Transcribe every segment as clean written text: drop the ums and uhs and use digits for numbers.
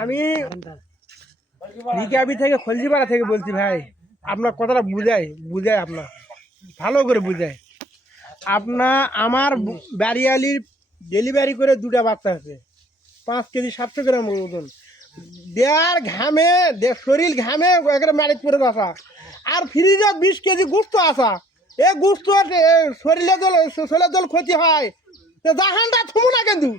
আমি রিকাবি থেকে খলজিপাড়া থেকে বলছি ভাই, আপনার কথাটা বুঝায় আপনার ভালো করে বুঝায়। আমার বাড়িয়ালির ডেলিভারি করে 2টা বাচ্চা আছে, 5 কেজি 700 গ্রাম ওজন, দেয়ার ঘামে শরীর ঘামে একেবারে ম্যারেজ করে আসা, আর ফ্রিজে 20 কেজি গুস্ত আসা। এ গুস্ত শরীরে জল ক্ষতি হয়, জাহানটা থুমু না কিন্তু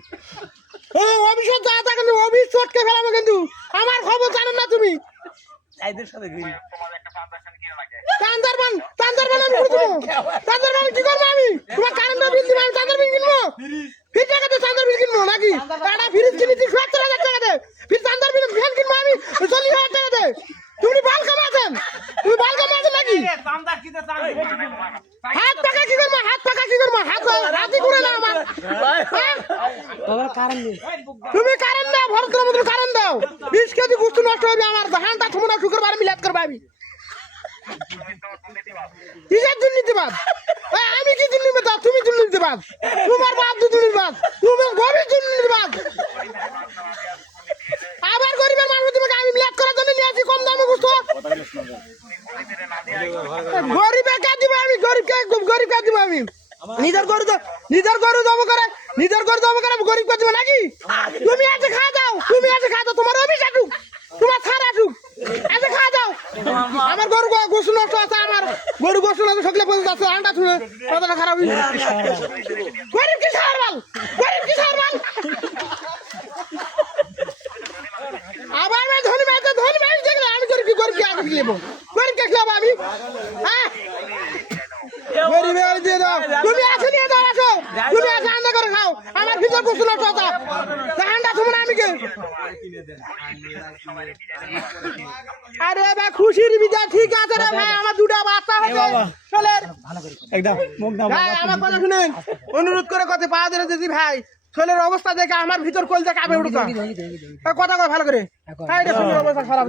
অভিষেক যা কিন্তু অভিষ চটকে ফেলাবো কিন্তু। আমার খবর জানেন না তুমি? কি করবো আমি? তোমার কারেন্টের বিল দিব, আমি চাঁদার বিল কিনবো? ফির টাকাতে চাঁদার বিল কিনবো নাকি? একটা ফ্রিজ কিনেছি 70,000 টাকাতে, ফির চাঁদার বিল ফ্যান কিনবো আমি 40,000 টাকাতে। তুমি বাল কামাচ্ছেন নাকি? হাত পাকা কি করবো? হাতই করে না আমার। তুমি কারেন্ট দাও, ভরতের মতো কারেন্ট দাও। 20 কেজি গুস্তু নষ্ট হবে আমার, ধানটা থুমো না, শুক্রবার মিলাদ করবো আমি। কিসের দুর্নীতিবাদ? আমি কি দুর্নীতিবাদ? তুমি দুর্নীতিবাদ, তোমার বাপ দুর্নীতিবাদ, তুমি গরিব দুর্নীতিবাদ। আবার গরিবের মানুষ তোমাকে আমি মিলাদ করার জন্য নিয়ে আসি কম দামে গুস্তু। গরিবে কে দিব আমি? গরিবকে দিব আমি? নিজের গরু দম করে গরিবকে দিব নাকি? তুমি এসে খা দাও, তোমার অভিষ আসুক, তোমার ছাড় আসুক, এসে খা দাও। আমার গরু গোসু নষ্ট আছে, আমার গরু গোসু নষ্ট সকলে পর্যন্ত আছে, আন্ডা ছুঁড়ে কথাটা খারাপ। গরিব কি সারবাল? আবার আমি ধনী মাইজ দেখলে আমি গরিবকে আগে খেলাবো, গরিবকে খেলাবো আমি? হ্যাঁ, তুমি আসো নিয়ে দাও, তুমি আসো আন্দা করে খাও। আমার ভিতর গোসু নষ্ট আছে, আন্ডা ছুঁড়ে আমি কে? আরে ভাই খুশির বিজয় ঠিক আছে রে ভাই, আমার 2টা বাচ্চা হয়েছে। চলের একদম আমার কথা শুনেন, অনুরোধ করে কথা পাওয়া দিলে দিদি ভাই, ছেলের অবস্থা দেখে আমার ভিতর কলজা কাঁপে উঠছে। কথা ভালো করে, অবস্থা খারাপ।